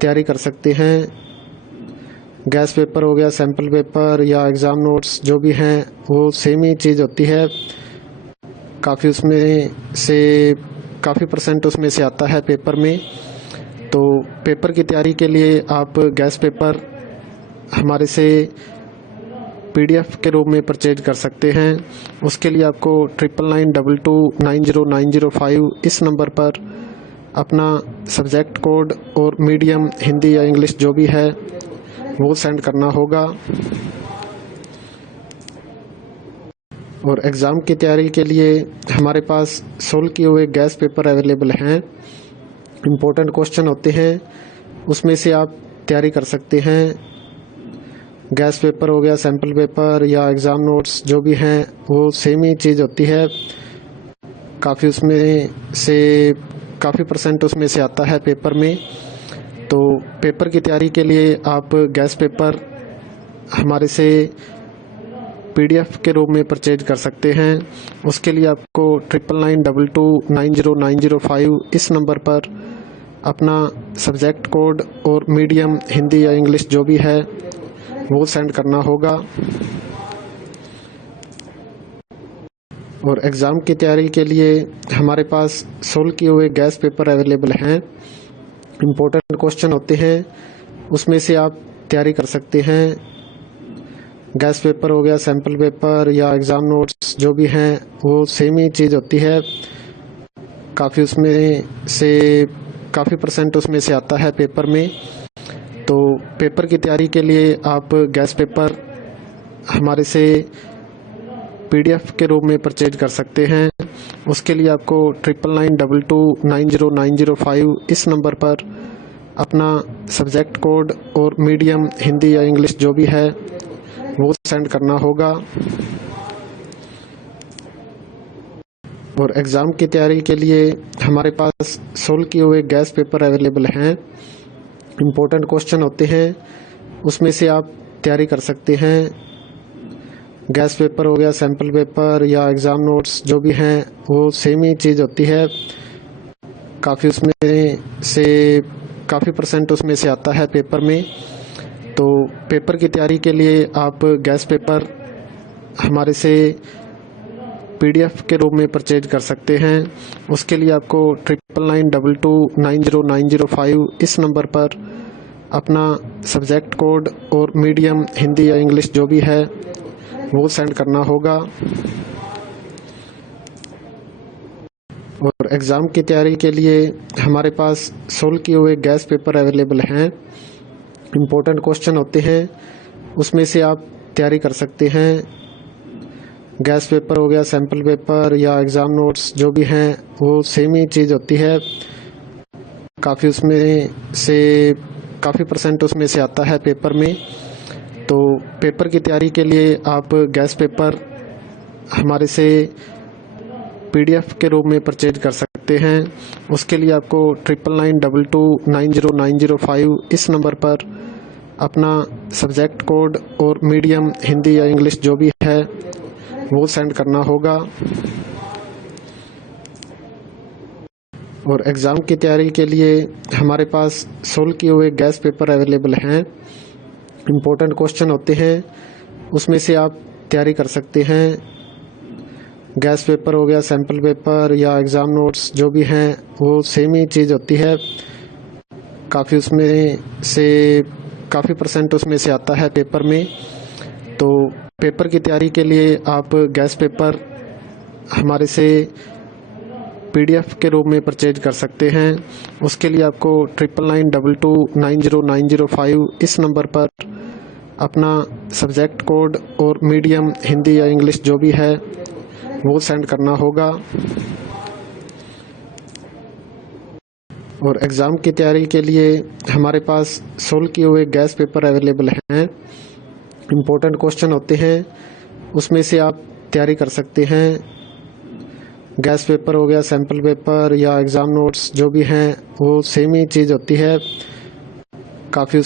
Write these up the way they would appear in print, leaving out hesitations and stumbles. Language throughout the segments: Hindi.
तैयारी कर सकते हैं। गैस पेपर हो गया, सैम्पल पेपर या एग्ज़ाम नोट्स जो भी हैं वो सेम ही चीज़ होती है। काफ़ी परसेंट उसमें से आता है पेपर में। तो पेपर की तैयारी के लिए आप गैस पेपर हमारे से PDF के रूप में परचेज कर सकते हैं। उसके लिए आपको 9992290905 इस नंबर पर अपना सब्जेक्ट कोड और मीडियम हिंदी या इंग्लिश जो भी है वो सेंड करना होगा। और एग्ज़ाम की तैयारी के लिए हमारे पास सोल्व किए हुए गैस पेपर अवेलेबल हैं। इम्पोर्टेंट क्वेश्चन होते हैं, उसमें से आप तैयारी कर सकते हैं। गैस पेपर हो गया, सैम्पल पेपर या एग्ज़ाम नोट्स जो भी हैं वो सेम ही चीज़ होती है। काफ़ी परसेंट उसमें से आता है पेपर में। तो पेपर की तैयारी के लिए आप गैस पेपर हमारे से PDF के रूप में परचेज कर सकते हैं। उसके लिए आपको 9992290905 इस नंबर पर अपना सब्जेक्ट कोड और मीडियम हिंदी या इंग्लिश जो भी है वो सेंड करना होगा। और एग्ज़ाम की तैयारी के लिए हमारे पास सोल्व किए हुए गैस पेपर अवेलेबल हैं। इम्पोर्टेंट क्वेश्चन होते हैं, उसमें से आप तैयारी कर सकते हैं। गैस पेपर हो गया, सैम्पल पेपर या एग्ज़ाम नोट्स जो भी हैं वो सेम ही चीज़ होती है। काफ़ी परसेंट उसमें से आता है पेपर में। तो पेपर की तैयारी के लिए आप गैस पेपर हमारे से PDF के रूप में परचेज कर सकते हैं। उसके लिए आपको 9992290905 इस नंबर पर अपना सब्जेक्ट कोड और मीडियम हिंदी या इंग्लिश जो भी है वो सेंड करना होगा। और एग्ज़ाम की तैयारी के लिए हमारे पास सोल्व किए हुए गैस पेपर अवेलेबल हैं। इम्पोर्टेंट क्वेश्चन होते हैं, उसमें से आप तैयारी कर सकते हैं। गैस पेपर हो गया, सैम्पल पेपर या एग्ज़ाम नोट्स जो भी हैं वो सेम ही चीज़ होती है। काफ़ी परसेंट उसमें से आता है पेपर में। तो पेपर की तैयारी के लिए आप गैस पेपर हमारे से PDF के रूप में परचेज कर सकते हैं। उसके लिए आपको 9992290905 इस नंबर पर अपना सब्जेक्ट कोड और मीडियम हिंदी या इंग्लिश जो भी है वो सेंड करना होगा। और एग्ज़ाम की तैयारी के लिए हमारे पास सोल्व किए हुए गैस पेपर अवेलेबल हैं। इम्पोर्टेंट क्वेश्चन होते हैं, उसमें से आप तैयारी कर सकते हैं। गैस पेपर हो गया, सैम्पल पेपर या एग्ज़ाम नोट्स जो भी हैं वो सेम ही चीज़ होती है। काफ़ी परसेंट उसमें से आता है पेपर में। तो पेपर की तैयारी के लिए आप गैस पेपर हमारे से PDF के रूप में परचेज कर सकते हैं। उसके लिए आपको 9992290905 इस नंबर पर अपना सब्जेक्ट कोड और मीडियम हिंदी या इंग्लिश जो भी है वो सेंड करना होगा। और एग्ज़ाम की तैयारी के लिए हमारे पास सोल्व किए हुए गैस पेपर अवेलेबल हैं। इम्पोर्टेंट क्वेश्चन होते हैं, उसमें से आप तैयारी कर सकते हैं। गैस पेपर हो गया, सैम्पल पेपर या एग्ज़ाम नोट्स जो भी हैं वो सेम ही चीज़ होती है। काफ़ी परसेंट उसमें से आता है पेपर में। तो पेपर की तैयारी के लिए आप गैस पेपर हमारे से PDF के रूप में परचेज कर सकते हैं। उसके लिए आपको 9992290905 इस नंबर पर अपना सब्जेक्ट कोड और मीडियम हिंदी या इंग्लिश जो भी है वो सेंड करना होगा। और एग्ज़ाम की तैयारी के लिए हमारे पास सोल्व किए हुए गैस पेपर अवेलेबल हैं। इम्पोर्टेंट क्वेश्चन होते हैं, उसमें से आप तैयारी कर सकते हैं। गैस पेपर हो गया, सैम्पल पेपर या एग्ज़ाम नोट्स जो भी हैं वो सेम ही चीज़ होती है। काफ़ी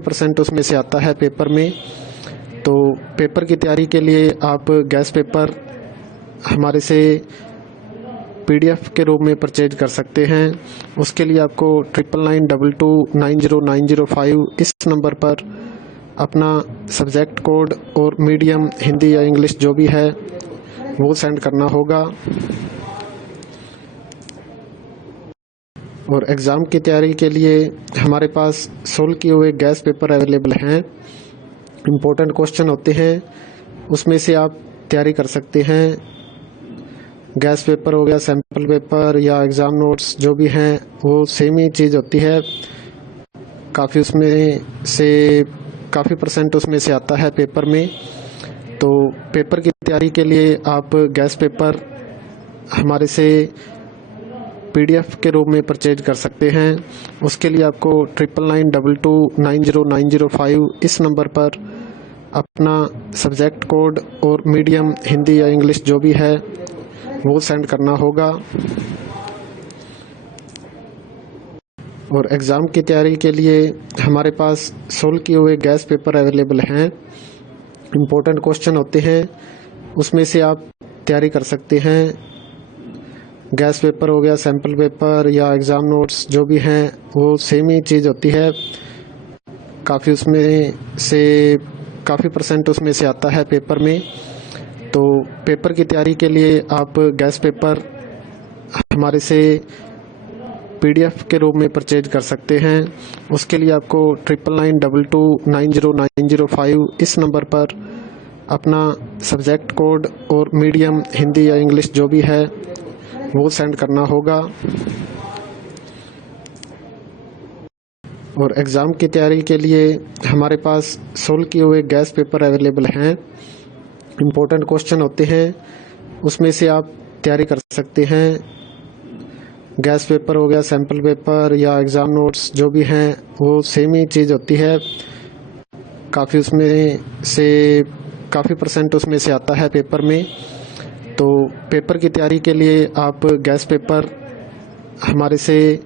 परसेंट उसमें से आता है पेपर में। तो पेपर की तैयारी के लिए आप गैस पेपर हमारे से PDF के रूप में परचेज कर सकते हैं। उसके लिए आपको 9992290905 इस नंबर पर अपना सब्जेक्ट कोड और मीडियम हिंदी या इंग्लिश जो भी है वो सेंड करना होगा। और एग्ज़ाम की तैयारी के लिए हमारे पास सोल्व किए हुए गैस पेपर अवेलेबल हैं। इम्पोर्टेंट क्वेश्चन होते हैं, उसमें से आप तैयारी कर सकते हैं। गैस पेपर हो गया, सैम्पल पेपर या एग्ज़ाम नोट्स जो भी हैं वो सेम ही चीज़ होती है। काफ़ी परसेंट उसमें से आता है पेपर में। तो पेपर की तैयारी के लिए आप गैस पेपर हमारे से PDF के रूप में परचेज कर सकते हैं। उसके लिए आपको 9992290905 इस नंबर पर अपना सब्जेक्ट कोड और मीडियम हिंदी या इंग्लिश जो भी है वो सेंड करना होगा। और एग्ज़ाम की तैयारी के लिए हमारे पास सोल्व किए हुए गैस पेपर अवेलेबल हैं। इम्पोर्टेंट क्वेश्चन होते हैं, उसमें से आप तैयारी कर सकते हैं। गैस पेपर हो गया, सैम्पल पेपर या एग्ज़ाम नोट्स जो भी हैं वो सेम ही चीज़ होती है। काफ़ी परसेंट उसमें से आता है पेपर में। तो पेपर की तैयारी के लिए आप गैस पेपर हमारे से PDF के रूप में परचेज कर सकते हैं। उसके लिए आपको 9992290905 इस नंबर पर अपना सब्जेक्ट कोड और मीडियम हिंदी या इंग्लिश जो भी है वो सेंड करना होगा। और एग्ज़ाम की तैयारी के लिए हमारे पास सोल्व किए हुए गैस पेपर अवेलेबल हैं। इम्पोर्टेंट क्वेश्चन होते हैं, उसमें से आप तैयारी कर सकते हैं। गैस पेपर हो गया, सैम्पल पेपर या एग्ज़ाम नोट्स जो भी हैं वो सेम ही चीज़ होती है। काफ़ी परसेंट उसमें से आता है पेपर में। तो पेपर की तैयारी के लिए आप गैस पेपर हमारे से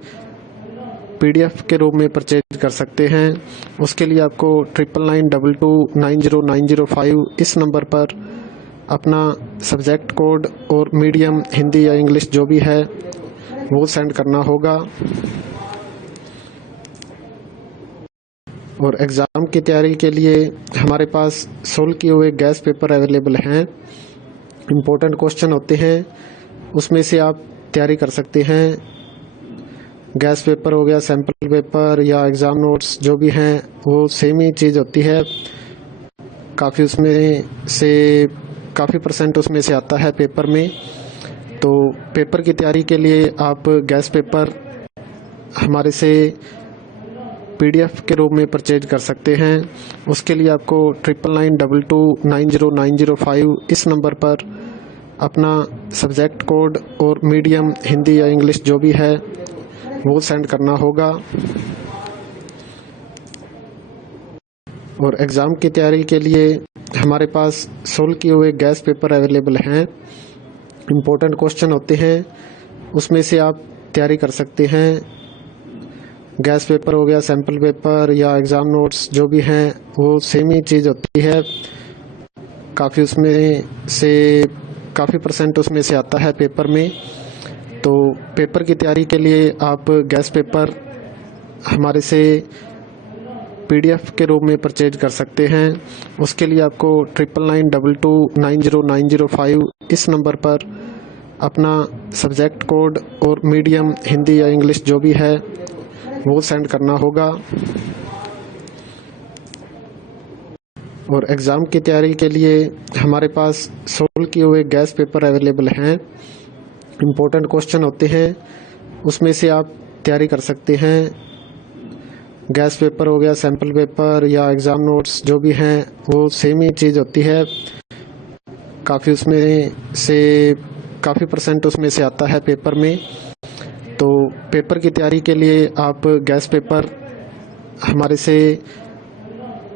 PDF के रूप में परचेज कर सकते हैं। उसके लिए आपको 9992290905 इस नंबर पर अपना सब्जेक्ट कोड और मीडियम हिंदी या इंग्लिश जो भी है वो सेंड करना होगा। और एग्ज़ाम की तैयारी के लिए हमारे पास सोल्व किए हुए गैस पेपर अवेलेबल हैं। इम्पोर्टेंट क्वेश्चन होते हैं, उसमें से आप तैयारी कर सकते हैं। गैस पेपर हो गया, सैम्पल पेपर या एग्ज़ाम नोट्स जो भी हैं वो सेम ही चीज़ होती है। काफ़ी परसेंट उसमें से आता है पेपर में। तो पेपर की तैयारी के लिए आप गैस पेपर हमारे से PDF के रूप में परचेज कर सकते हैं। उसके लिए आपको 9992290905 इस नंबर पर अपना सब्जेक्ट कोड और मीडियम हिंदी या इंग्लिश जो भी है वो सेंड करना होगा। और एग्ज़ाम की तैयारी के लिए हमारे पास सोल्व किए हुए गैस पेपर अवेलेबल हैं। इम्पोर्टेंट क्वेश्चन होते हैं, उसमें से आप तैयारी कर सकते हैं। गैस पेपर हो गया, सैम्पल पेपर या एग्ज़ाम नोट्स जो भी हैं वो सेम ही चीज़ होती है। काफ़ी परसेंट उसमें से आता है पेपर में। तो पेपर की तैयारी के लिए आप गैस पेपर हमारे से PDF के रूप में परचेज कर सकते हैं। उसके लिए आपको 9992290905 इस नंबर पर अपना सब्जेक्ट कोड और मीडियम हिंदी या इंग्लिश जो भी है वो सेंड करना होगा। और एग्ज़ाम की तैयारी के लिए हमारे पास सोल्व किए हुए गैस पेपर अवेलेबल हैं। इम्पोर्टेंट क्वेश्चन होते हैं, उसमें से आप तैयारी कर सकते हैं। गैस पेपर हो गया, सैम्पल पेपर या एग्ज़ाम नोट्स जो भी हैं वो सेम ही चीज़ होती है। काफ़ी परसेंट उसमें से आता है पेपर में। तो पेपर की तैयारी के लिए आप गैस पेपर हमारे से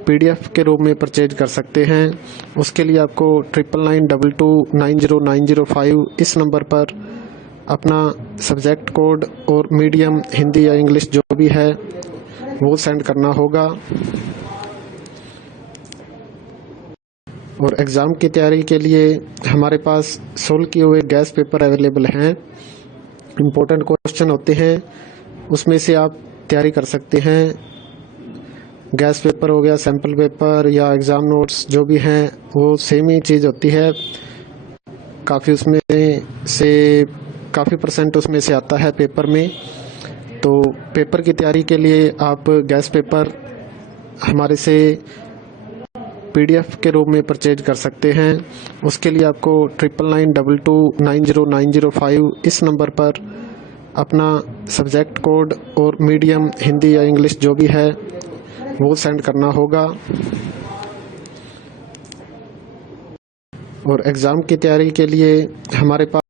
PDF के रूप में परचेज कर सकते हैं। उसके लिए आपको 9992290905 इस नंबर पर अपना सब्जेक्ट कोड और मीडियम हिंदी या इंग्लिश जो भी है वो सेंड करना होगा। और एग्ज़ाम की तैयारी के लिए हमारे पास सोल्व किए हुए गैस पेपर अवेलेबल हैं। इम्पोर्टेंट क्वेश्चन होते हैं, उसमें से आप तैयारी कर सकते हैं। गैस पेपर हो गया, सैम्पल पेपर या एग्ज़ाम नोट्स जो भी हैं वो सेम ही चीज़ होती है। काफ़ी उसमें से काफ़ी परसेंट उसमें से आता है पेपर में। तो पेपर की तैयारी के लिए आप गैस पेपर हमारे से PDF के रूप में परचेज कर सकते हैं। उसके लिए आपको 9992290905 इस नंबर पर अपना सब्जेक्ट कोड और मीडियम हिंदी या इंग्लिश जो भी है वो सेंड करना होगा। और एग्ज़ाम की तैयारी के लिए हमारे पास